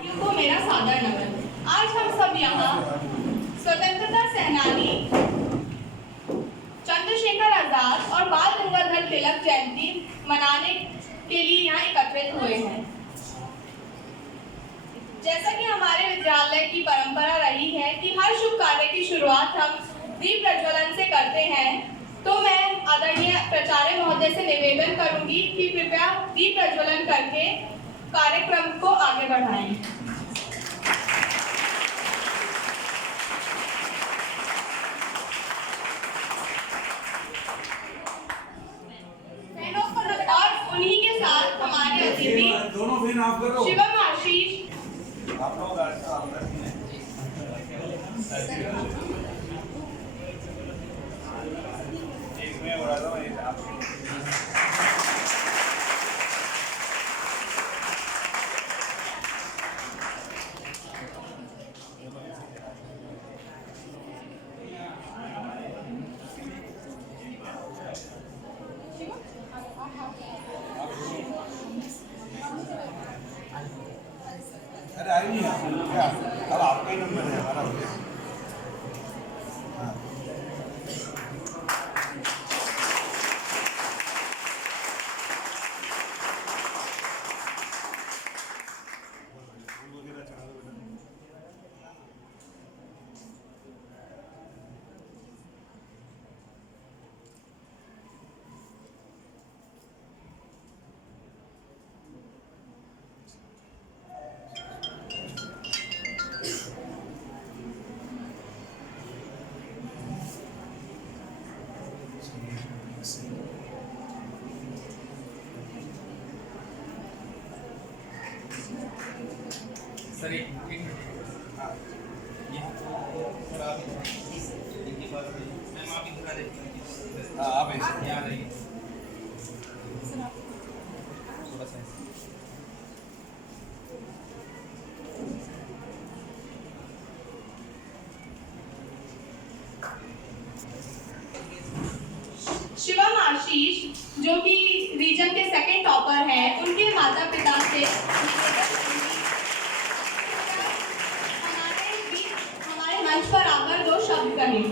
को मेरा सादर नमन। आज हम सब यहाँ स्वतंत्रता सेनानी चंद्रशेखर आजाद और बाल गंगाधर तिलक जयंती मनाने के लिए यहाँ एकत्रित हुए हैं। जैसा कि हमारे विद्यालय की परंपरा रही है कि हर शुभ कार्य की शुरुआत हम दीप प्रज्वलन से करते हैं, तो मैं आदरणीय प्राचार्य महोदय से निवेदन करूंगी कि कृपया दीप प्रज्वलन करके कार्यक्रम को आगे बढ़ाएं। और उन्हीं के साथ हमारे अतिथि शिवम आशीष अरे आई नहीं क्या अब आपका ही नंबर है हमारा हो गया। सर एक मिनट मैम आप इधर आ जाइए। आप ऐसे यहाँ आ जाइए थोड़ा सा। शिवम आशीष जो कि रीजन के सेकंड टॉपर हैं, उनके माता पिता से हमारे मंच पर आकर 2 शब्द कहें।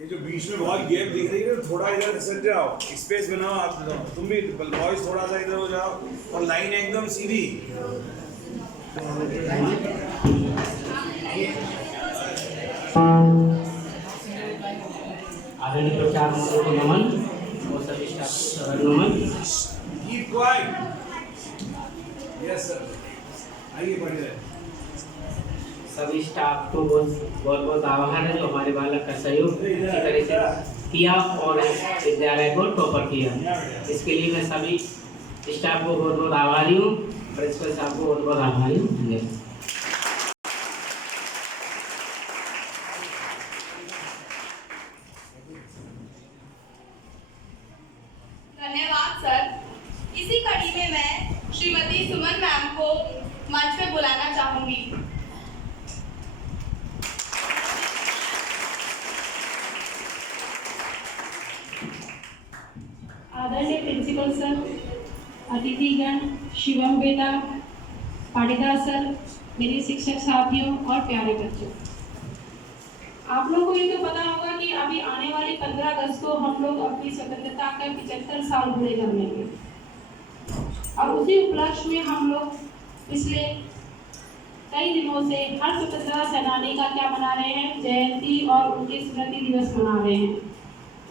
ये जो बीच में बहुत गैप दिख रही है, थोड़ा इधर सट जाओ, स्पेस बनाओ। आप तुम भी बॉयज थोड़ा सा इधर हो जाओ और लाइन एकदम सीधी। आदरणीय प्रचार मंडल को नमन और सभी स्टाफ को नमन। Keep quiet. यस सर, आइए बढ़िए। सभी स्टाफ को बहुत आभार है जो हमारे बालक का सहयोग इसी तरह से किया और विद्यालय को टॉपर किया। इसके लिए मैं सभी स्टाफ को बहुत आभारी हूँ, प्रिंसिपल साहब को बहुत आभारी हूँ। धन्यवाद सर। इसी कड़ी में मैं श्रीमती सुमन मैम को मंच पे बुलाना चाहूंगी। आदरणीय प्रिंसिपल सर, अतिथिगण, शिवम बेटा, पाटीदार सर, मेरे शिक्षक साथियों और प्यारे बच्चों, आप लोगों को ये तो पता होगा कि अभी आने वाली 15 अगस्त को हम लोग अपनी स्वतंत्रता का 75 साल पूरे कर लेंगे और उसी उपलक्ष्य में हम लोग पिछले कई दिनों से हर स्वतंत्रता सेनानी का क्या मना रहे हैं, जयंती और उनके स्मृति दिवस मना रहे हैं।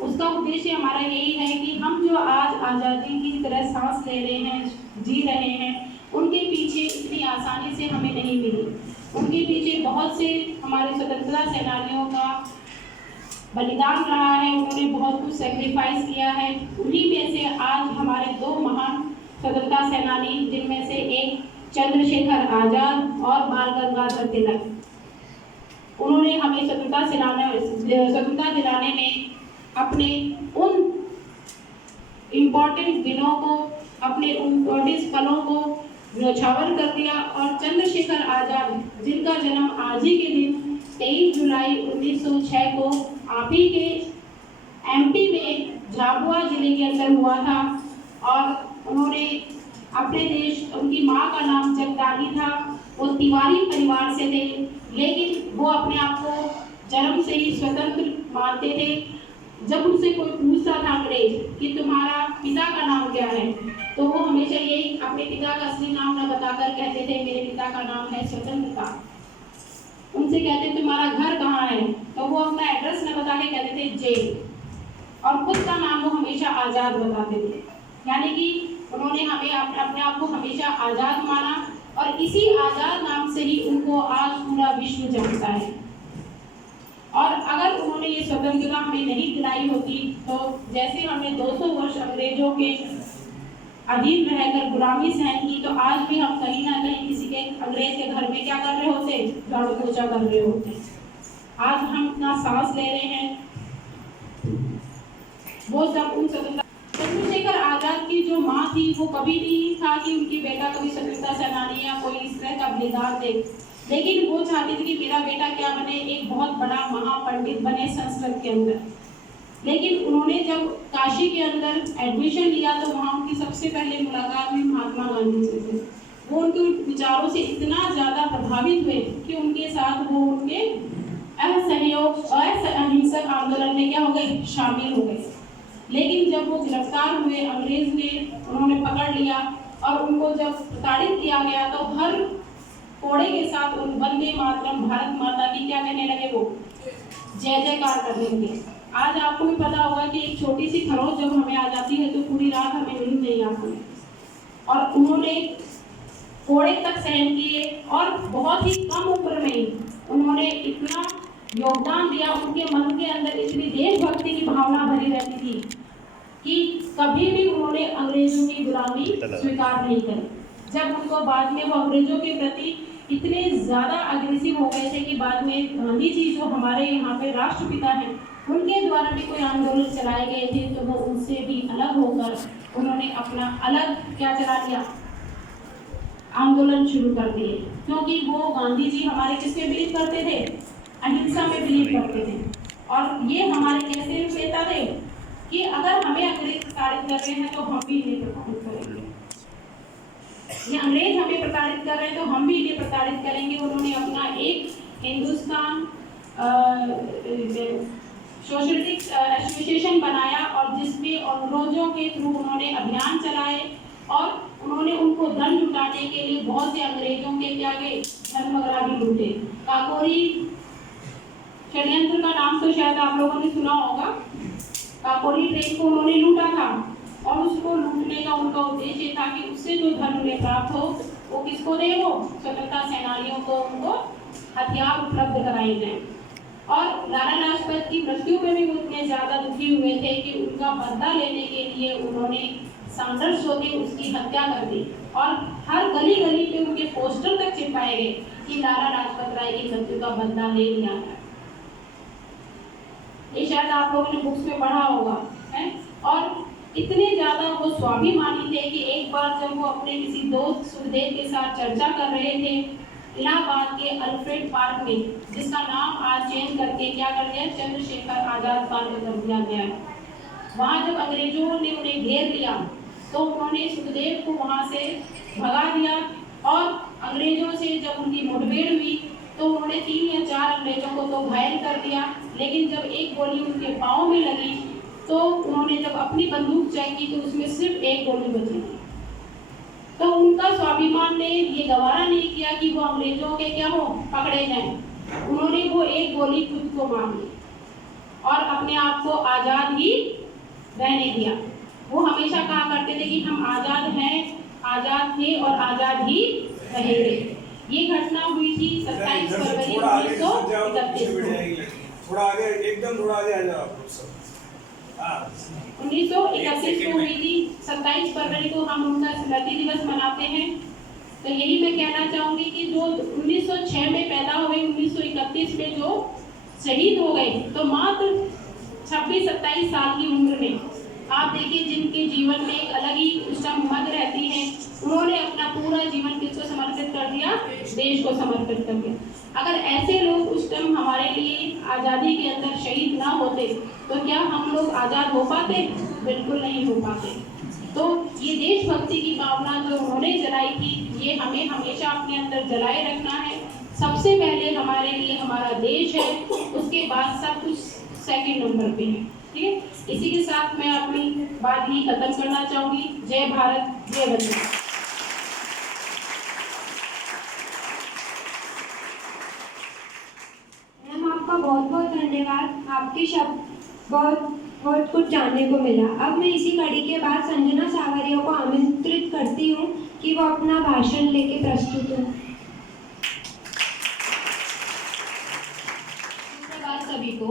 उसका उद्देश्य हमारा यही है कि हम जो आज आज़ादी की तरह सांस ले रहे हैं, जी रहे हैं, उनके पीछे इतनी आसानी से हमें नहीं मिली। उनके पीछे बहुत से हमारे स्वतंत्रता सेनानियों का बलिदान रहा है, उन्होंने बहुत कुछ सेक्रीफाइस किया है। उन्हीं में से आज हमारे 2 महान स्वतंत्रता सेनानी, जिनमें से एक चंद्रशेखर आजाद और बाल गंगाधर तिलक, उन्होंने हमें स्वतंत्रता दिलाने में अपने उन इम्पोर्टेंट दिनों को अपने उन 24 पलों को न्यौछावर कर दिया और चंद्रशेखर आजाद, जिनका जन्म आज ही के दिन 23 जुलाई 1906 को आप ही के एमपी में झाबुआ जिले के अंदर हुआ था, और उन्होंने अपने देश, उनकी माँ का नाम जगदानी था, वो तिवारी परिवार से थे, लेकिन वो अपने आप को जन्म से ही स्वतंत्र मानते थे। जब उनसे कोई पूछता था अंग्रेज कि तुम्हारा पिता का नाम क्या है, तो वो हमेशा यही अपने पिता का असली नाम न बताकर कहते थे मेरे पिता का नाम है स्वतंत्रता। उनसे कहते तुम्हारा घर कहाँ है, तो वो अपना एड्रेस न बता के कहते थे जेल, और खुद का नाम वो हमेशा आज़ाद बताते थे। यानी कि उन्होंने हमें अपने आप को हमेशा आज़ाद माना, और इसी आज़ाद नाम से ही उनको आज पूरा विश्व जानता है। और अगर उन्होंने ये स्वतंत्रता हमें नहीं दिलाई होती, तो जैसे हमने 200 वर्ष अंग्रेजों के अधीन रहकर गुलामी सहन की, तो आज भी हम कहीं ना कहीं किसी के अंग्रेज के घर में क्या कर रहे होते, झाड़ू पोछा कर रहे होते। आज हम इतना सांस ले रहे हैं, वो सब उन स्वतंत्रता। चंद्रशेखर आजाद की जो माँ थी, वो कभी नहीं था कि उनकी बेटा कभी स्वतंत्रता सेनानी या कोई इस तरह का बलिदान दे, लेकिन वो चाहती थी कि मेरा बेटा क्या बने, एक बहुत बड़ा महापंडित बने संस्कृत के अंदर। लेकिन उन्होंने जब काशी के अंदर एडमिशन लिया, तो वहाँ उनकी सबसे पहले मुलाकात हुई महात्मा गांधी से थे। वो उनके विचारों से इतना ज़्यादा प्रभावित हुए कि उनके साथ वो उनके अहिंसक आंदोलन में क्या हो गए, शामिल हो गए। लेकिन जब वो गिरफ्तार हुए, अंग्रेज ने उन्होंने पकड़ लिया, और उनको जब प्रताड़ित किया गया, तो हर कोड़े के साथ उन वंदे मातरम, भारत माता की क्या कहने लगे, वो जय जयकार करने लगे। आज आपको भी पता होगा कि एक छोटी सी खरोच जब हमें आ जाती है, तो पूरी रात हमें नींद नहीं आती। और उन्होंने कोड़े तक सहन किए, और बहुत ही कम उम्र में उन्होंने इतना योगदान दिया। उनके मन के अंदर इतनी देशभक्ति की भावना भरी रहती थी कि कभी भी उन्होंने अंग्रेजों की गुलामी स्वीकार नहीं करी। जब उनको बाद में वो अंग्रेजों के प्रति इतने ज़्यादा अग्रेसिव हो गए थे कि बाद में गांधी जी, जो हमारे यहाँ पे राष्ट्रपिता हैं, उनके द्वारा भी कोई आंदोलन चलाए गए थे, तो वो उनसे भी अलग होकर उन्होंने अपना अलग क्या चला लिया, आंदोलन शुरू कर दिए। क्योंकि वो गांधी जी हमारे किसमें बिलीव करते थे, अहिंसा में बिलीव करते थे। और ये हमारे कैसे नेता थे कि अगर हमें अंग्रेज प्रताड़ित कर रहे हैं, तो हम भी इन्हें प्रताड़ित करेंगे। ये अंग्रेज हमें प्रताड़ित कर रहे हैं, तो हम भी इन्हें प्रताड़ित करेंगे। उन्होंने अपना एक हिंदुस्तान सोशलिस्टिक एसोसिएशन बनाया, और जिसमें अंग्रेजों के थ्रू उन्होंने अभियान चलाए, और उन्होंने उनको धन जुटाने के लिए बहुत से अंग्रेजों के क्या गए, धन वगैरह भी लूटे। काकोरी षड्यंत्र का नाम तो शायद आप लोगों ने सुना होगा। काकोरी ट्रेन को उन्होंने लूटा था, और उसको लूटने का उनका उद्देश्य था कि उससे जो धन उन्हें प्राप्त हो, वो किसको दे, वो स्वतंत्रता सेनानियों को उनको हथियार उपलब्ध कराए जाए। और लाला लाजपत की मृत्यु में भी वो इतने ज़्यादा दुखी हुए थे कि उनका बदला लेने के लिए उन्होंने सांडर्स जो थे उसकी हत्या कर दी, और हर गली गली पे उनके पोस्टर तक चिपकाए गए कि लाला लाजपत राय की मृत्यु का बदला ले लिया है। ये शायद आप लोगों ने बुक्स में पढ़ा होगा, है। और इतने ज़्यादा वो स्वाभिमानी थे कि एक बार जब वो अपने किसी दोस्त सुखदेव के साथ चर्चा कर रहे थे इलाहाबाद के अल्फ्रेड पार्क में, जिसका नाम आज चेंज करके क्या कर दिया, चंद्रशेखर आजाद पार्क कर दिया गया है। वहाँ जब अंग्रेजों ने उन्हें घेर लिया, तो उन्होंने सुखदेव को वहाँ से भगा दिया, और अंग्रेजों से जब उनकी मुठभेड़ हुई, तो उन्होंने 3 या 4 अंग्रेजों को तो घायल कर दिया। लेकिन जब एक गोली उनके पाँव में लगी, तो उन्होंने जब अपनी बंदूक चलाई तो उसमें सिर्फ एक गोली बची। तो उनका स्वाभिमान ने ये गवारा नहीं किया कि वो अंग्रेजों के क्या हो, पकड़े जाएं। उन्होंने वो एक गोली खुद को मार ली, और अपने आप को आज़ाद ही रहने दिया। वो हमेशा कहा करते थे कि हम आज़ाद हैं, आज़ाद थे, और आज़ाद ही रहेंगे। ये घटना हुई थी 27 फरवरी 1931 थोड़ा आगे, एकदम थोड़ा आगे आ जाओ। 1931 को हुई थी। 27 फरवरी को हम उनका स्मृति दिवस मनाते हैं। तो यही मैं कहना चाहूँगी कि जो 1906 में पैदा हुए, 1931 में जो शहीद हो गए, तो मात्र 26-27 साल की उम्र में आप देखिए जिनके जीवन में एक अलग ही उस टाइम हिम्मत रहती है, उन्होंने अपना पूरा जीवन किसको समर्पित कर दिया? देश को समर्पित कर दिया। अगर ऐसे लोग उस टाइम हमारे लिए आज़ादी के अंदर शहीद ना होते तो क्या हम लोग आज़ाद हो पाते? बिल्कुल नहीं हो पाते। तो ये देशभक्ति की भावना जो उन्होंने जलाई थी, ये हमें हमेशा अपने अंदर जलाए रखना है। सबसे पहले हमारे लिए हमारा देश है, उसके बाद सब कुछ सेकंड नंबर पे है। ठीक है, इसी के साथ मैं अपनी बात ही खत्म करना चाहूँगी। जय भारत, जय वंदे। मैम आपका बहुत बहुत धन्यवाद। आपके शब्द बहुत कुछ जानने को मिला। अब मैं इसी कड़ी के बाद संजना सावरिया को आमंत्रित करती हूँ कि वो अपना भाषण लेके प्रस्तुत हो। धन्यवाद सभी को।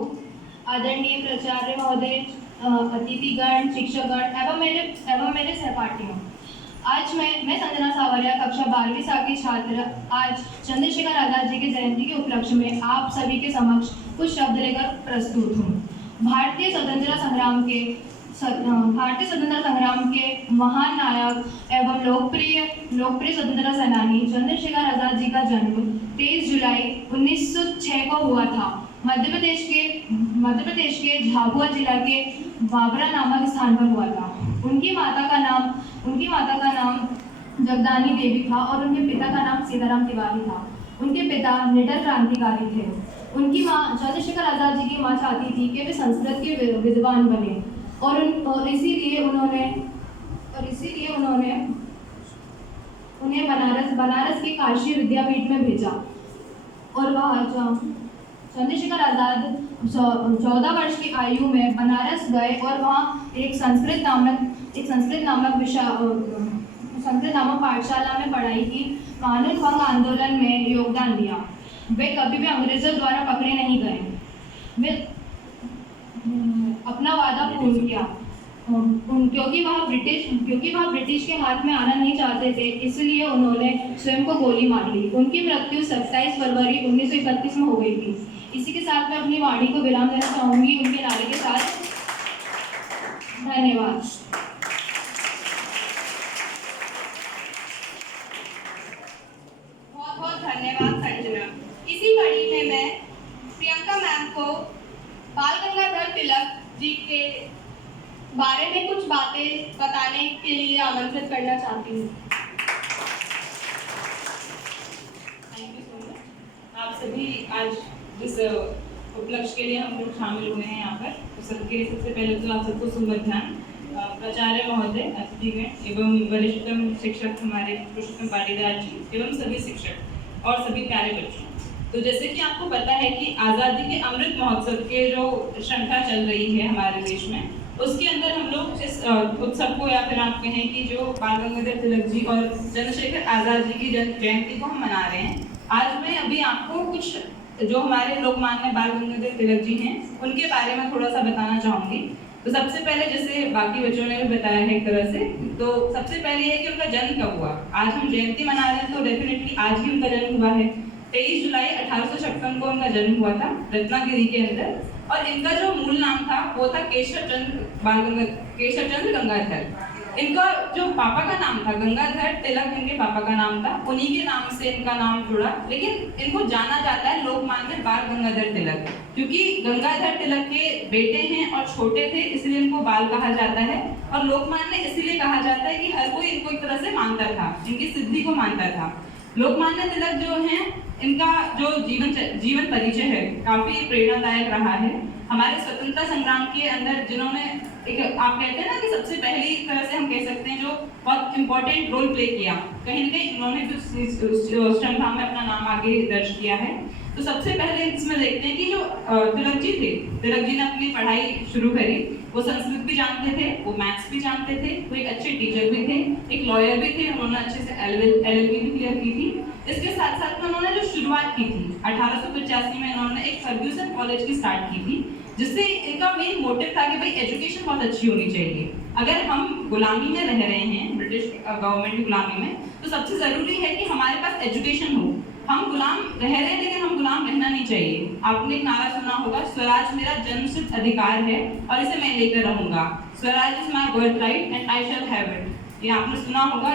आदरणीय प्राचार्य महोदय, अतिथिगण, शिक्षकगण एवं मेरे सहपाठियों, आज मैं संजना सावरिया कक्षा 12वीं सा की छात्र आज चंद्रशेखर आजाद जी की जयंती के उपलक्ष्य में आप सभी के समक्ष कुछ शब्द लेकर प्रस्तुत हूँ। भारतीय स्वतंत्रता संग्राम के महान नायक एवं लोकप्रिय स्वतंत्रता सेनानी चंद्रशेखर आजाद जी का जन्म 23 जुलाई 1906 को हुआ था। मध्य प्रदेश के झाबुआ जिला के बाबरा नामक स्थान पर हुआ था। उनकी माता का नाम जगदानी देवी था और उनके पिता का नाम सीताराम तिवारी था। उनके पिता निडर क्रांतिकारी थे। उनकी माँ चंद्रशेखर आजाद जी की माँ चाहती थी कि वे संस्कृत के विद्वान बने और इसीलिए उन्होंने उन्हें बनारस के काशी विद्यापीठ में भेजा और वह चंद्रशेखर आजाद 14 वर्ष की आयु में बनारस गए और वहाँ एक संस्कृत नामक पाठशाला में पढ़ाई की। कानून भंग आंदोलन में योगदान दिया। वे कभी भी अंग्रेजों द्वारा पकड़े नहीं गए। वे अपना वादा पूर्ण किया क्योंकि वह ब्रिटिश के हाथ में आना नहीं चाहते थे, इसलिए उन्होंने स्वयं को गोली मार ली। उनकी मृत्यु 27 फरवरी 1931 में हो गई थी। इसी के साथ मैं अपनी वाणी को विराम देना चाहूंगी उनके नारे के साथ। धन्यवाद। बहुत बहुत धन्यवाद संजना। इसी कड़ी में मैं प्रियंका मैम को बाल गंगाधर तिलक जी के बारे में कुछ बातें बताने के लिए आमंत्रित करना चाहती हूँ। Thank you so much. आप सभी आज जिस उपलक्ष्य के लिए हम लोग शामिल हुए हैं यहाँ पर, तो सबके सबसे पहले तो आप सबको सुमध्यान। प्राचार्य महोदय, अतिथिगण एवं वरिष्ठतम शिक्षक हमारे पुरुषोत्तम पाटीदार जी एवं सभी शिक्षक और सभी प्यारे बच्चों, तो जैसे कि आपको पता है कि आज़ादी के अमृत महोत्सव के जो श्रृंखला चल रही है हमारे देश में, उसके अंदर हम लोग इस उत्सव को, या फिर आप कहें कि जो बाल गंगाधर तिलक जी और चंद्रशेखर आजाद जी की जयंती को हम मना रहे हैं। आज मैं अभी आपको कुछ जो हमारे लोकमान्य बाल गंगाधर तिलक जी हैं उनके बारे में थोड़ा सा बताना चाहूँगी। तो सबसे पहले, जैसे बाकी बच्चों ने भी बताया है एक तरह से, तो सबसे पहले ये कि उनका जन्म कब हुआ। आज हम जयंती मना रहे हैं तो डेफिनेटली आज ही उनका जन्म हुआ है। 23 जुलाई 1856 को उनका जन्म हुआ था रत्नागिरी के अंदर, और इनका जो मूल नाम था वो था केशव चंद्र गंगाधर। इनका जो पापा का नाम था गंगाधर तिलक, इनके पापा का नाम था, उन्हीं के नाम से इनका नाम जुड़ा। लेकिन इनको जाना जाता है लोकमान्य बाल गंगाधर तिलक, क्योंकि गंगाधर तिलक के बेटे हैं और छोटे थे, इसलिए इनको बाल कहा जाता है। और लोकमान्य इसलिए कहा जाता है कि हर कोई इनको एक तरह से मानता था, इनकी सिद्धि को मानता था। लोकमान्य तिलक जो हैं, इनका जो जीवन परिचय है काफी प्रेरणादायक रहा है। हमारे स्वतंत्रता संग्राम के अंदर जिन्होंने एक, आप कहते हैं ना कि सबसे पहली तरह से हम कह सकते हैं जो बहुत इम्पोर्टेंट रोल प्ले किया, कहीं ना कहीं इन्होंने भी श्रृंखला में अपना नाम आगे दर्ज किया है। तो सबसे पहले इसमें देखते हैं कि जो तिलक जी थे, तिलक जी ने अपनी पढ़ाई शुरू करी। वो संस्कृत भी जानते थे, वो मैथ्स भी जानते थे, वो एक अच्छे टीचर भी थे, एक लॉयर भी थे, उन्होंने अच्छे से LLB भी क्लियर की थी। इसके साथ साथ में उन्होंने जो शुरुआत की थी 1885 में, इन्होंने एक फर्ग्यूसन कॉलेज की स्टार्ट की थी, जिससे इनका मेन मोटिव था कि भाई एजुकेशन बहुत अच्छी होनी चाहिए। अगर हम गुलामी में रह रहे हैं, ब्रिटिश गवर्नमेंट की गुलामी में। तो सबसे ज़रूरी है कि हमारे पास एजुकेशन हो। हम गुलाम रह रहे हैं लेकिन हम गुलाम रहना नहीं चाहिए। आपने एक नारा सुना होगा, स्वराज मेरा जन्मसिद्ध अधिकार है और इसे मैं लेकर रहूंगा। Swaraj is my birth right and I shall have it. ये आपने सुना होगा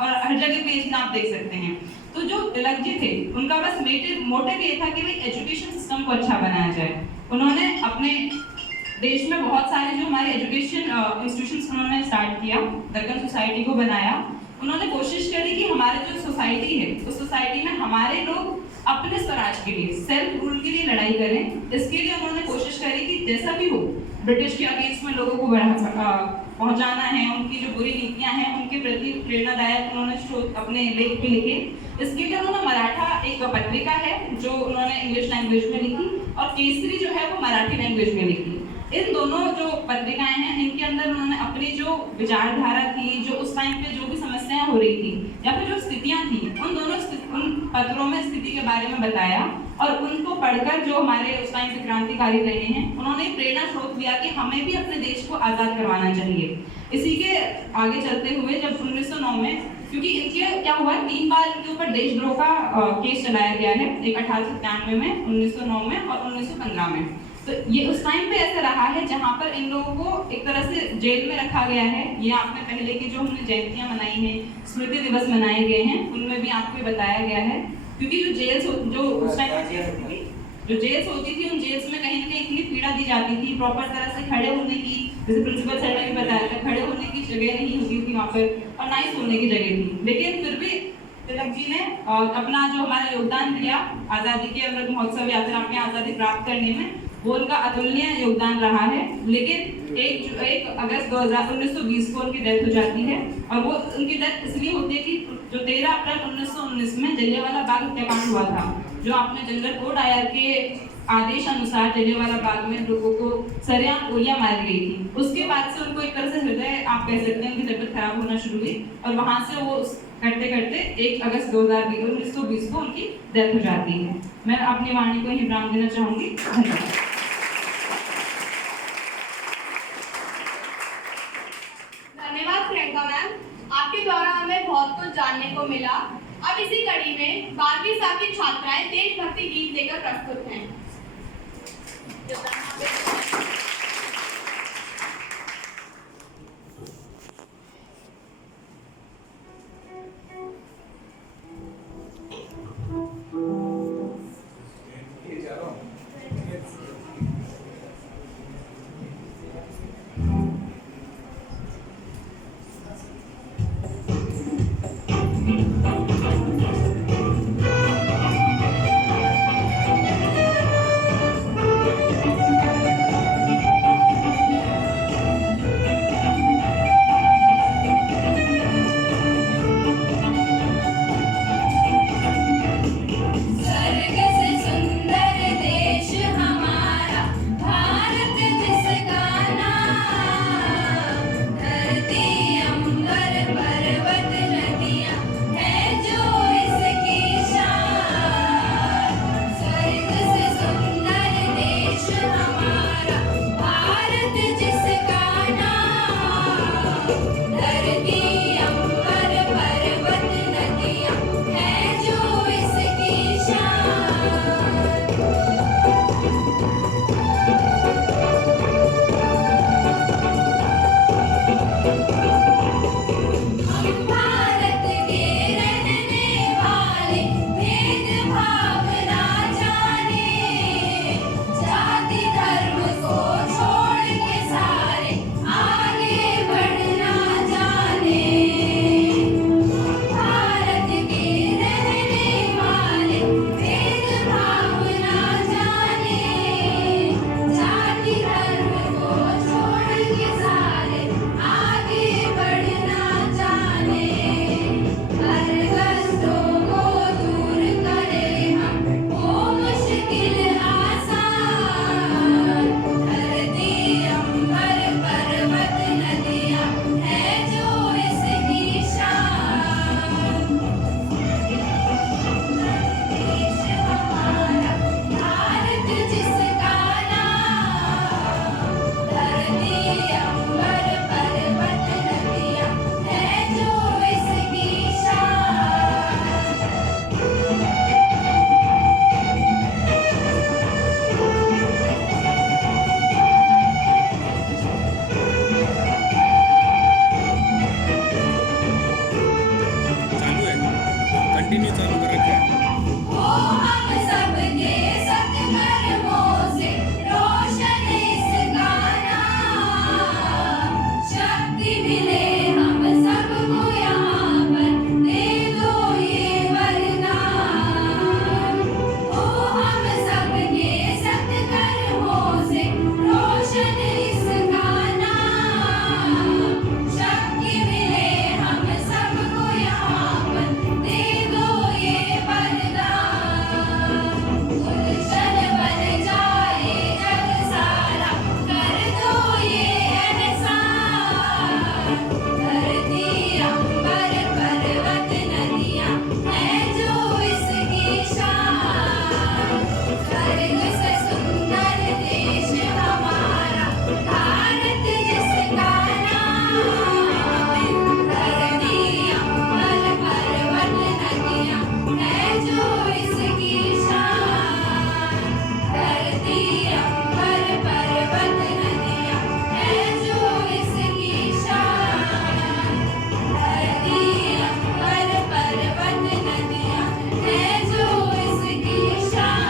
और हर जगह पे इसमें आप देख सकते हैं। तो जो तिलक जी थे उनका बस मोटिव ये था कि भाई एजुकेशन सिस्टम को अच्छा बनाया जाए। उन्होंने अपने देश में बहुत सारे जो हमारे एजुकेशन इंस्टीट्यूशंस उन्होंने स्टार्ट किया, दक्कन सोसाइटी को बनाया। उन्होंने कोशिश करी कि हमारे जो सोसाइटी है उस सोसाइटी में हमारे लोग अपने स्वराज के लिए, सेल्फ रूल के लिए लड़ाई करें। इसके लिए उन्होंने कोशिश करी कि जैसा भी हो ब्रिटिश के अगेंस्ट में लोगों को पहुंचाना है, उनकी जो बुरी नीतियां हैं उनके प्रति प्रेरणादायक उन्होंने अपने लेख भी लिखे। इसके लिए उन्होंने मराठा एक पत्रिका है जो उन्होंने इंग्लिश लैंग्वेज में लिखी और केसरी जो है वो मराठी लैंग्वेज में लिखी। इन दोनों जो पत्रिकाएं हैं इनके अंदर उन्होंने अपनी जो विचारधारा थी, जो उस टाइम पे जो भी समस्याएं हो रही थी या फिर जो स्थितियां थी, उन पत्रों में स्थिति के बारे में बताया और उनको पढ़कर जो हमारे उस टाइम पे क्रांतिकारी रहे हैं उन्होंने प्रेरणा स्रोत दिया कि हमें भी अपने देश को आज़ाद करवाना चाहिए। इसी के आगे चलते हुए जब 1909 में, क्योंकि इनके क्या हुआ 3 बार इनके ऊपर देशद्रोह का केस चलाया गया है, एक 1897 में, 1909 में और 1915 में। तो ये उस टाइम पे ऐसा रहा है जहाँ पर इन लोगों को एक तरह से जेल में रखा गया है। ये आपने पहले की जो हमने जयंतियाँ मनाई हैं, स्मृति दिवस मनाए गए हैं, उनमें भी आपको बताया गया है। क्योंकि जो जेल्स जो उस टाइम जो जेल्स होती थी उन जेल्स में कहीं ना कहीं इतनी पीड़ा दी जाती थी, प्रॉपर तरह से खड़े होने की, जैसे प्रिंसिपल सर ने भी बताया था, खड़े होने की जगह नहीं होती थी वहाँ पर और ना ही सोने की जगह थी। लेकिन फिर भी तिलक जी ने अपना जो हमारा योगदान दिया आज़ादी के अमृत महोत्सव यात्रा में आज़ादी प्राप्त करने में, वो उनका अतुलनीय योगदान रहा है। लेकिन 1 अगस्त 1920 को उनकी डेथ हो जाती है और वो उनकी डेथ इसलिए होती है कि जो 13 अप्रैल 1919 में जलियांवाला बाग हत्याकांड हुआ था, जो आपने जनरल कोड आयर के आदेश अनुसार जलियांवाला बाग में लोगों को सरेआम गोलियां मारी गई थी। उसके बाद से उनको एक तरह से हृदय, आप कह सकते हैं, उनकी तबीयत खराब होना शुरू हुई और वहां से वो करते करते 1 अगस्त 1920 को उनकी डेथ हो जाती है। मैं अपनी वाणी को यहीं विराम देना चाहूंगी। धन्यवाद। धन्यवाद प्रियंका मैम, आपके द्वारा हमें बहुत कुछ जानने को मिला। अब इसी कड़ी में 12वीं साल की छात्राएं देशभक्ति गीत लेकर प्रस्तुत हैं। कंटिन्यू चालू कर रखे हैं। ओ हम सबके सत्कर्मों से रोशन इसका नाम, शक्ति मिले हम सबको यहाँ पर, दे दो ये वरदान। ओ हम सबके सत्कर्मों से रोशन इसका नाम, शक्ति मिले हम सबको यहाँ पर, दे दो ये वरदान। गुलशन बन जाए जग सारा, कर दो ये एहसान। धरती अंबर पर्वत नदियाँ हैं जो इसकी शान, स्वर्ग से सुंदर देश हमारा भारत जिसका नाम। धरती अंबर पर्वत नदियाँ हैं जो इसकी शान, धरती अंबर पर्वत नदियाँ हैं जो इसकी शान, धरती अंबर पर्वत नदियाँ हैं जो इसकी शान।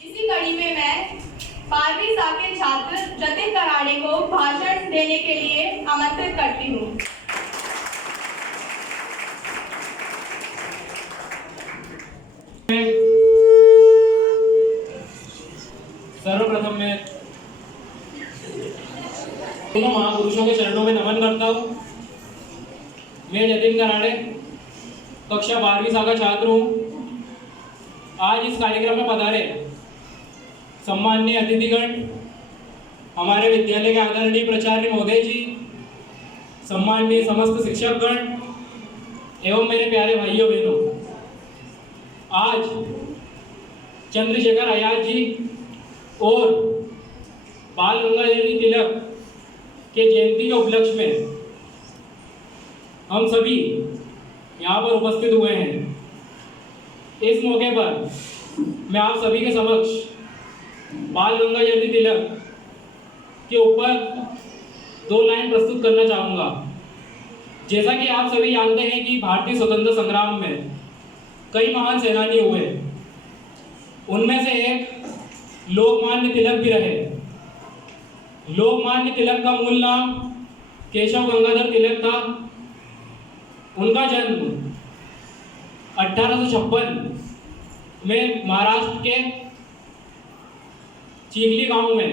इसी कड़ी में मैं 12वीं सा के छात्र जतिन कराड़े को भाषण देने के लिए आमंत्रित करती हूँ। सर्वप्रथम मैं दोनों महापुरुषों के चरणों में नमन करता हूँ। मैं जतिन कराड़े कक्षा 12वीं सा का छात्र हूँ। आज इस कार्यक्रम में पधारे सम्माननीय अतिथिगण, हमारे विद्यालय के आदरणीय प्राचार्य महोदय जी, सम्माननीय समस्त शिक्षकगण एवं मेरे प्यारे भाइयों बहनों, आज चंद्रशेखर आजाद जी और बाल गंगाधर तिलक के जयंती के उपलक्ष्य में हम सभी यहाँ पर उपस्थित हुए हैं। इस मौके पर मैं आप सभी के समक्ष बाल गंगाधर तिलक के ऊपर 2 लाइन प्रस्तुत करना चाहूँगा। जैसा कि आप सभी जानते हैं कि भारतीय स्वतंत्रता संग्राम में कई महान सेनानी हुए, उनमें से एक लोकमान्य तिलक भी रहे। लोकमान्य तिलक का मूल नाम केशव गंगाधर तिलक था। उनका जन्म 1856 में महाराष्ट्र के चीखली गांव में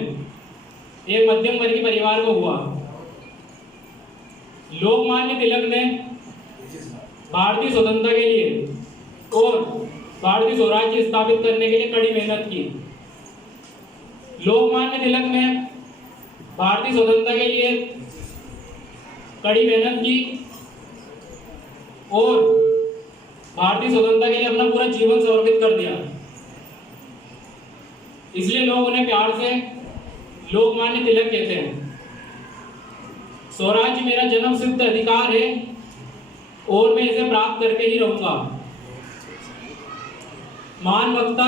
एक मध्यम वर्गीय परिवार में हुआ। लोकमान्य तिलक ने भारतीय स्वतंत्रता के लिए और भारतीय स्वराज्य स्थापित करने के लिए कड़ी मेहनत की। लोकमान्य तिलक ने भारतीय स्वतंत्रता के लिए कड़ी मेहनत की और भारतीय स्वतंत्रता के लिए अपना पूरा जीवन समर्पित कर दिया। इसलिए लोग उन्हें प्यार से लोकमान्य तिलक कहते हैं। स्वराज्य मेरा जन्म सिद्ध अधिकार है और मैं इसे प्राप्त करके ही रहूंगा। महान वक्ता,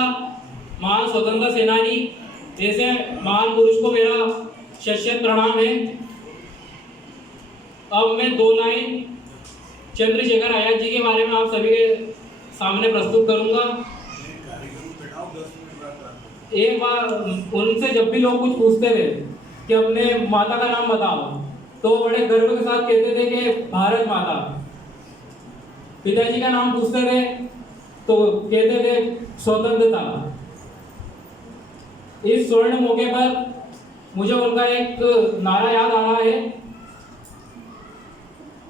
महान स्वतंत्रता सेनानी, ऐसे महान पुरुष को मेरा शत प्रणाम है। अब मैं 2 लाइन चंद्रशेखर आजाद जी के बारे में आप सभी के सामने प्रस्तुत करूंगा। एक बार उनसे जब भी लोग कुछ पूछते थे कि अपने माता का नाम बताओ, तो वो बड़े गर्व के साथ कहते थे कि भारत माता। पिताजी का नाम पूछते थे तो कहते थे स्वतंत्रता। इस स्वर्ण मौके पर मुझे उनका एक नारा याद आ रहा है,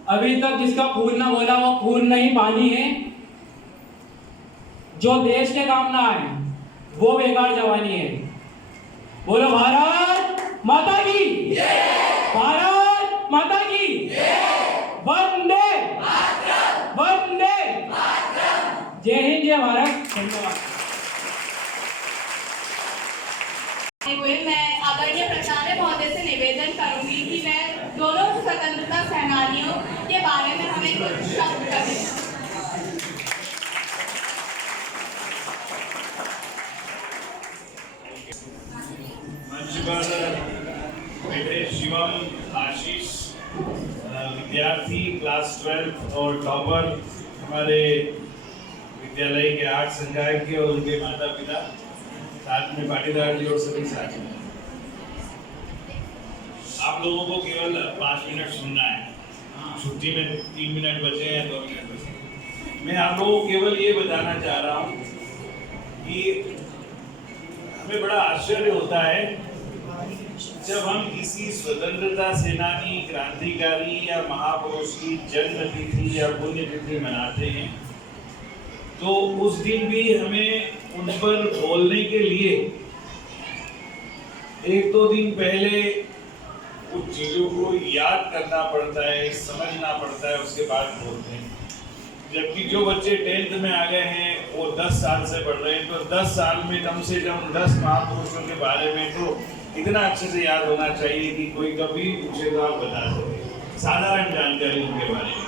अभी तक जिसका खून ना बोला वो खून नहीं पानी है, जो देश के काम ना आए वो बेकार जवानी है। बोलो भारत माता की, भारत माता की, वंदे वंदे, जय हिंद जय भारत। धन्यवाद। मैं आदरणीय प्राचार्य महोदय से निवेदन करूंगी कि मैं दोनों स्वतंत्रता सेनानियों के बारे में हमें कुछ शब्द कहें। मंच पर बेटे शिवम, आशीष, विद्यार्थी क्लास 12 और टॉपर हमारे विद्यालय के 8 संकाय के और उनके माता पिता, साथ में पाटीदार जी और सभी साथी। आप लोगों को केवल 5 मिनट सुनना है, छुट्टी में 3 मिनट बचे हैं, 2 मिनट बचे हैं। मैं आप लोगों को केवल ये बताना चाह रहा हूँ कि हमें बड़ा आश्चर्य होता है जब हम किसी स्वतंत्रता सेनानी, क्रांतिकारी या महापुरुष की जन्म तिथि या पुण्यतिथि मनाते हैं तो उस दिन भी हमें उन पर बोलने के लिए 1-2 दिन पहले कुछ चीजों को याद करना पड़ता है, समझना पड़ता है, उसके बाद बोलते हैं। जबकि जो बच्चे 10th में आ गए हैं वो 10 साल से पढ़ रहे हैं, तो 10 साल में कम से कम 10 महापुरुषों के बारे में तो इतना अच्छे से याद होना चाहिए कि कोई कभी पूछे तो आप बता सकें, साधारण जानकारी उनके बारे में,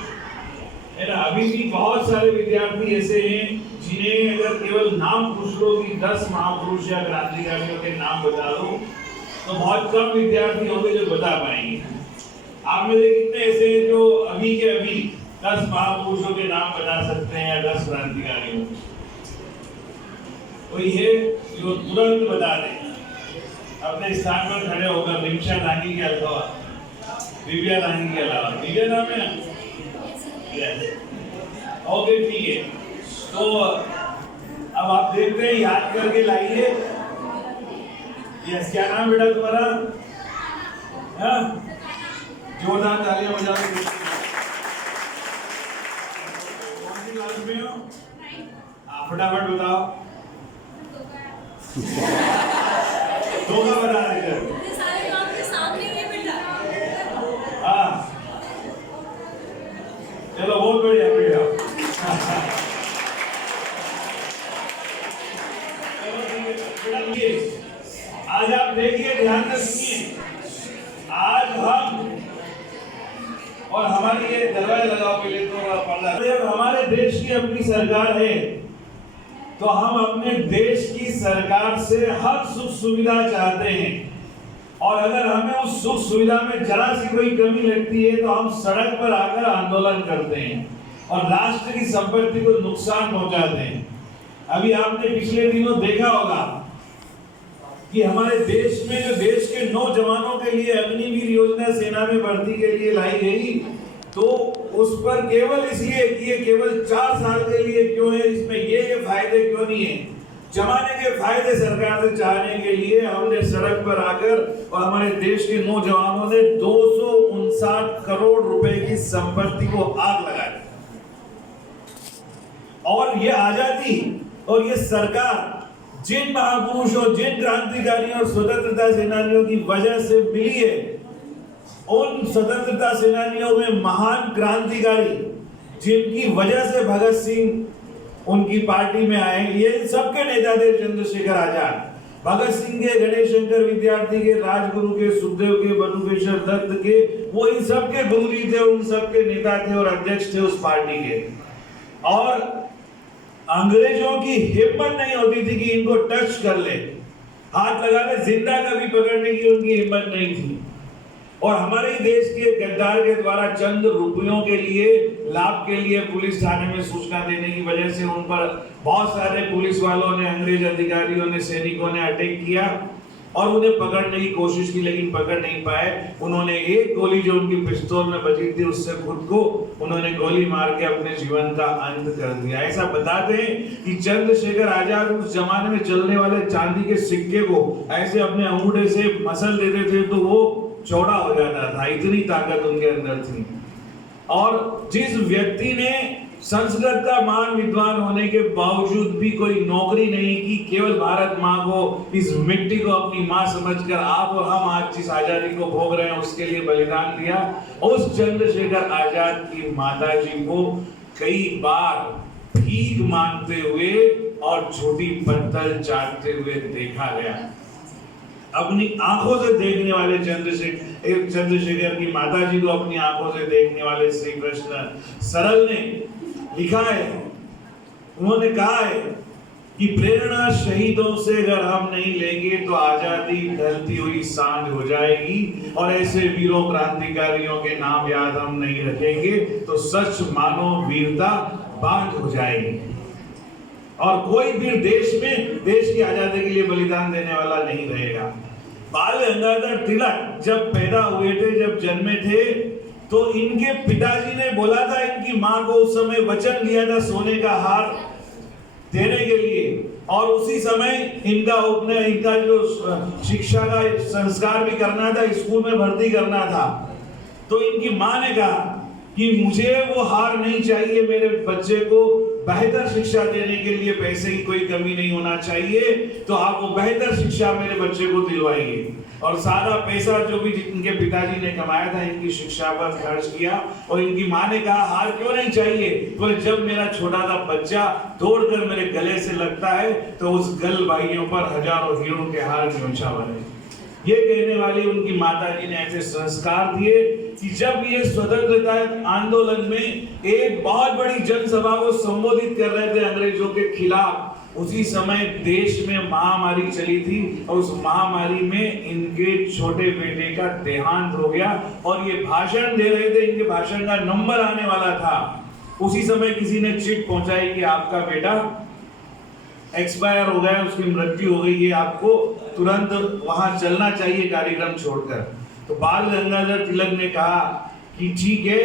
है ना। अभी भी बहुत सारे विद्यार्थी ऐसे हैं जिन्हें अगर केवल नाम पूछ लो कि 10 महापुरुष या क्रांतिकारियों के नाम बता दो तो बहुत कम विद्यार्थी होंगे जो बता पाएंगे। आप में से कितने ऐसे हैं जो अभी के अभी 10 महापुरुषों के नाम बता सकते हैं या 10 क्रांतिकारियों? तो ये जो तुरंत बता दें अपने स्थान पर खड़े होकर, निमिषा नागी के अलावा, दिव्या नागी के अलावा, दिव्या नाम है ना? ओके ठीक है। तो अब आप देखते हैं, याद करके लाइए। यस, क्या नाम बेटा तुम्हारा? हाँ, जोरदार तालियां बजा के। कौन सी क्लास में हो? फटाफट बताओ। धोखा बता रहे थे। सारे काम के सामने ये बेटा। हाँ, चलो बहुत बढ़िया बढ़िया। आज आप देखिए, ध्यान से सुनिए। आज हम और हमारी ये दरवाजा लगाओ पहले तो पर्दा। जब हमारे देश की अपनी सरकार है तो हम अपने देश की सरकार से हर सुख सुविधा चाहते हैं, और अगर हमें उस सुख सुविधा में जरा सी कोई कमी लगती है तो हम सड़क पर आकर आंदोलन करते हैं और राष्ट्र की संपत्ति को नुकसान पहुंचाते हैं। अभी आपने पिछले दिनों देखा होगा कि हमारे देश में जो देश के नौजवानों के लिए अग्निवीर योजना सेना में भर्ती के लिए लाई गई, तो उस पर केवल इसलिए कि ये केवल 4 साल के लिए क्यों है, इसमें ये फायदे क्यों नहीं है, जमाने के फायदे सरकार से चाहने के लिए हमने सड़क पर आकर और हमारे देश के नौजवानों ने 259 करोड़ रुपए की संपत्ति को आग लगा दी। और ये आजादी और ये सरकार जिन महापुरुषों, जिन क्रांतिकारियों और स्वतंत्रता सेनानियों की वजह से मिली है, उन स्वतंत्रता सेनानियों में महान क्रांतिकारी जिनकी वजह से भगत सिंह उनकी पार्टी में आए, ये सबके नेता थे। चंद्रशेखर आजाद, भगत सिंह के, गणेश शंकर विद्यार्थी के, राजगुरु के, सुखदेव के, बटुकेश्वर दत्त के, वो इन सबके गुरु थे, उन सबके नेता थे और अध्यक्ष थे उस पार्टी के। और अंग्रेजों की हिम्मत नहीं होती थी कि इनको टच कर ले, हाथ लगा ले, जिंदा कभी पकड़ने की उनकी हिम्मत नहीं थी। और हमारे देश के गद्दार के द्वारा चंद रुपयों के लिए, लाभ के लिए पुलिस थाने में सूचना देने की वजह से उन पर बहुत सारे पुलिस वालों ने, अंग्रेज अधिकारियों ने, सैनिकों ने अटैक किया और उन्हें पकड़ने की कोशिश की, लेकिन पकड़ नहीं पाए। उन्होंने एक गोली जो उनकी पिस्तौल में बची थी उससे खुद को उन्होंने गोली मार के अपने जीवन का अंत कर दिया। ऐसा बताते हैं कि चंद्रशेखर आजाद उस जमाने में चलने वाले चांदी के सिक्के को ऐसे अपने अंगूठे से मसल देते थे तो वो चौड़ा हो जाता था, इतनी ताकत उनके अंदर थी। और जिस व्यक्ति ने संस्कृत का महान विद्वान होने के बावजूद भी कोई नौकरी नहीं की, केवल भारत माँ को, इस मिट्टी को अपनी माँ समझकर आप और हम आज जिस आजादी को भोग रहे हैं उसके लिए बलिदान दिया, उस चंद्रशेखर आजाद की माता जी को कई बार भीख मांगते हुए और छोटी पत्तल चाटते हुए देखा गया। अपनी आंखों से देखने वाले चंद्रशेखर की माता जी को अपनी आंखों से देखने वाले श्री कृष्ण सरल ने लिखा है, उन्होंने कहा है कि प्रेरणा शहीदों से अगर हम नहीं लेंगे तो आजादी ढलती हुई सांझ हो जाएगी, और ऐसे वीरों क्रांतिकारियों के नाम याद हम नहीं रखेंगे तो सच मानो वीरता बांझ हो जाएगी, और कोई वीर देश में देश की आजादी के लिए बलिदान देने वाला नहीं रहेगा। बाल गंगाधर तिलक जब पैदा हुए थे, जब जन्मे थे, तो इनके पिताजी ने बोला था, इनकी मां को उस समय वचन लिया था सोने का हार देने के लिए, और उसी समय इनका जो शिक्षा का संस्कार भी करना था, स्कूल में भर्ती करना था। तो इनकी मां ने कहा कि मुझे वो हार नहीं चाहिए, मेरे बच्चे को बेहतर शिक्षा देने के लिए पैसे की कोई कमी नहीं होना चाहिए, तो आप वो बेहतर शिक्षा मेरे बच्चे को दिलवाइए। और सारा पैसा जो भी इनके पिताजी ने कमाया था इनकी शिक्षा पर खर्च किया, और इनकी मां ने कहा हार क्यों नहीं चाहिए, तो जब मेरा छोटा सा बच्चा दौड़कर मेरे गले से लगता है तो उस गल भाइयों पर हजारों हीरों के हार न्योछावर है। ये कहने वाली उनकी माताजी ने ऐसे संस्कार दिए कि जब ये स्वतंत्रता आंदोलन में एक बहुत बड़ी जनसभा को संबोधित कर रहे थे अंग्रेजों के खिलाफ, उसी समय देश में महामारी चली थी, और उस महामारी में इनके छोटे बेटे का देहांत हो गया, और ये भाषण दे रहे थे, इनके भाषण का नंबर आने वाला था। उसी समय किसी ने चिट पहुंचाई कि आपका बेटा एक्सपायर हो गया, उसकी मृत्यु हो गई है, आपको तुरंत वहां चलना चाहिए कार्यक्रम छोड़कर। तो बाल गंगाधर तिलक ने कहा कि ठीक है,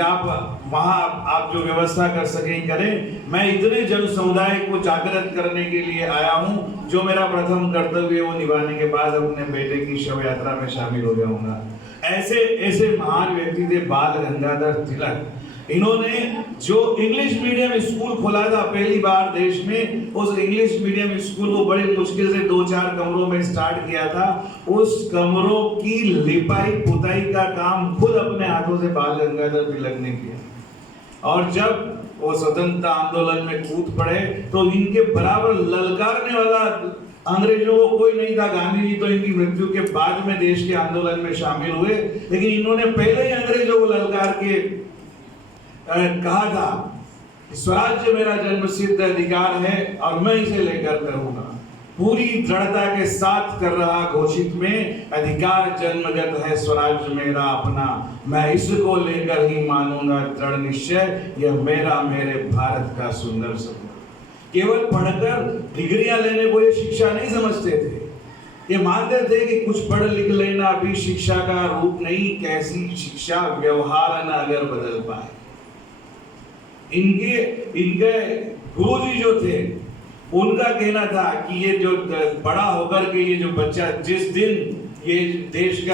आप वहां आप जो व्यवस्था कर सकें करें, मैं इतने जन समुदाय को जागृत करने के लिए आया हूं, जो मेरा प्रथम कर्तव्य वो निभाने के बाद अपने बेटे की शव यात्रा में शामिल हो जाऊंगा। ऐसे महान व्यक्ति थे बाल गंगाधर तिलक। इन्होंने जो इंग्लिश मीडियम स्कूल खोला था पहली बार देश में, उस इंग्लिश मीडियम स्कूल को बड़ी मुश्किल से 2-4 कमरों में स्टार्ट किया था। उस कमरों की लिपाई पुताई का काम खुद अपने हाथों से बाल गंगाधर तिलक ने किया, और जब वो स्वतंत्रता आंदोलन में कूद पड़े तो इनके बराबर ललकारने वाला अंग्रेजों को कोई नहीं था। गांधी जी तो इनकी मृत्यु के बाद में देश के आंदोलन में शामिल हुए, लेकिन इन्होंने पहले ही अंग्रेजों को ललकार के कहा था स्वराज्य मेरा जन्म सिद्ध अधिकार है और मैं इसे लेकर करूंगा। पूरी दृढ़ता के साथ कर रहा घोषित में, अधिकार जन्मगत है स्वराज्य मेरा अपना, मैं इसको लेकर ही मानूंगा दृढ़ निश्चय, यह मेरा मेरे भारत का सुंदर सपना। केवल पढ़कर डिग्रियां लेने को ये शिक्षा नहीं समझते थे, ये मानते थे कि कुछ पढ़ लिख लेना भी शिक्षा का रूप नहीं, कैसी शिक्षा व्यवहार न अगर बदल पाए। इनके गुरुजी जो थे उनका कहना था कि ये जो बड़ा होकर के ये जो बच्चा जिस दिन ये देश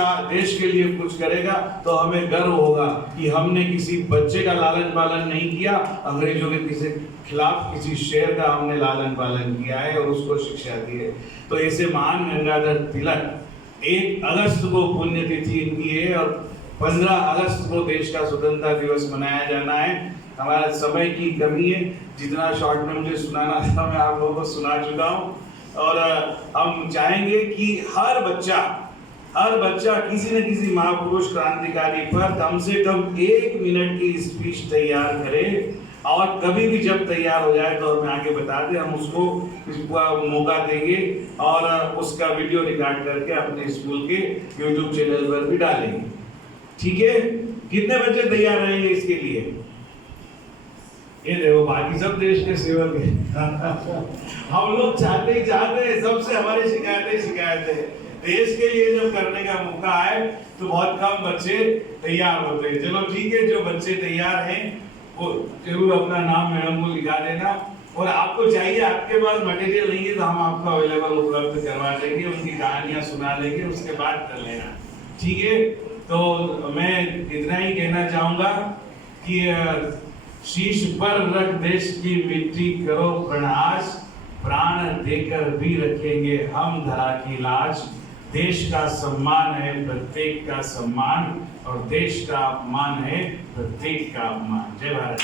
के लिए कुछ करेगा तो हमें गर्व होगा कि हमने किसी बच्चे का लालन पालन नहीं किया, अंग्रेजों के किसी खिलाफ किसी शेर का हमने लालन पालन किया है और उसको शिक्षा दी है। तो ऐसे महान गंगाधर तिलक 1 अगस्त को पुण्यतिथि इनकी है और 15 अगस्त को देश का स्वतंत्रता दिवस मनाया जाना है। हमारा समय की कमी है, जितना शॉर्ट में मुझे सुनाना था मैं आप लोगों को सुना चुका हूँ, और हम चाहेंगे कि हर बच्चा किसी न किसी महापुरुष क्रांतिकारी पर कम से कम 1 मिनट की स्पीच तैयार करे, और कभी भी जब तैयार हो जाए तो हमें आगे बता दें, हम उसको मौका देंगे और उसका वीडियो रिकॉर्ड करके अपने स्कूल के YouTube चैनल पर भी डालेंगे। ठीक है, कितने बच्चे तैयार रहेंगे इसके लिए? ये देखो बाकी सब देश के सेवक हैं। हम लोग चाहते हैं, सबसे हमारी शिकायतें देश के लिए जब करने का मौका आए तो बहुत कम बच्चे तैयार होते हैं। चलो ठीक है, जो बच्चे तैयार हैं वो जरूर अपना नाम मैडम को लिखा देना, और आपको चाहिए, आपके पास मटेरियल नहीं है तो हम आपको अवेलेबल उपलब्ध करवा देंगे, उनकी कहानियां सुना लेंगे, उसके बाद कर लेना। ठीक है, तो मैं इतना ही कहना चाहूंगा कि शीश पर रख देश की मिट्टी करो प्रणाश, प्राण देकर भी रखेंगे हम धरा की लाज। देश का सम्मान है प्रत्येक का सम्मान, और देश का अपमान है प्रत्येक का अपमान। जय भारत।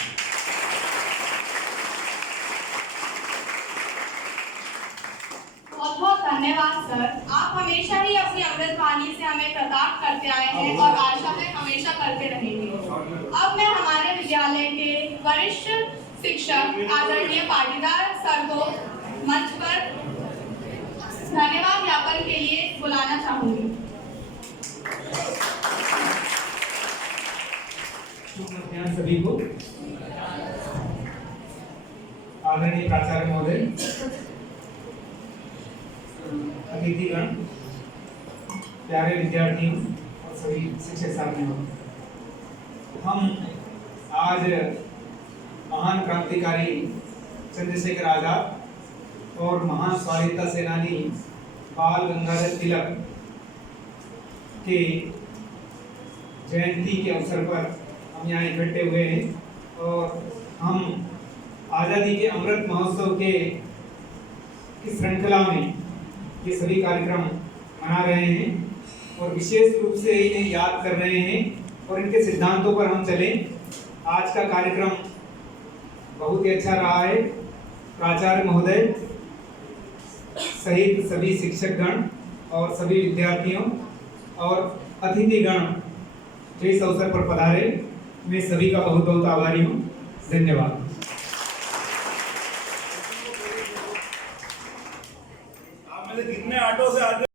बहुत बहुत धन्यवाद सर, आप हमेशा ही अपनी अमृत वाणी से हमें प्रताप करते आए हैं और आशा है हमेशा करते रहेंगे। अब मैं हमारे विद्यालय के वरिष्ठ शिक्षक आदरणीय पाटीदार सर को मंच पर धन्यवाद ज्ञापन के लिए बुलाना चाहूंगी। शुभ मध्याह्न सभी को। आदरणीय प्राचार्य महोदय, अतिथिगण, प्यारे विद्यार्थियों और सभी शिक्षक साथियों, हम आज महान क्रांतिकारी चंद्रशेखर आजाद और महान स्वाधीनता सेनानी बाल गंगाधर तिलक के जयंती के अवसर पर हम यहाँ इकट्ठे हुए हैं और हम आज़ादी के अमृत महोत्सव के इस श्रृंखला में ये सभी कार्यक्रम मना रहे हैं और विशेष रूप से इन्हें याद कर रहे हैं और इनके सिद्धांतों पर हम चलें। आज का कार्यक्रम बहुत ही अच्छा रहा है। प्राचार्य महोदय सहित सभी शिक्षकगण और सभी विद्यार्थियों और अतिथिगण जो इस अवसर पर पधारे, मैं सभी का बहुत बहुत आभारी हूँ। धन्यवाद। आप में से कितने ऑटो से आते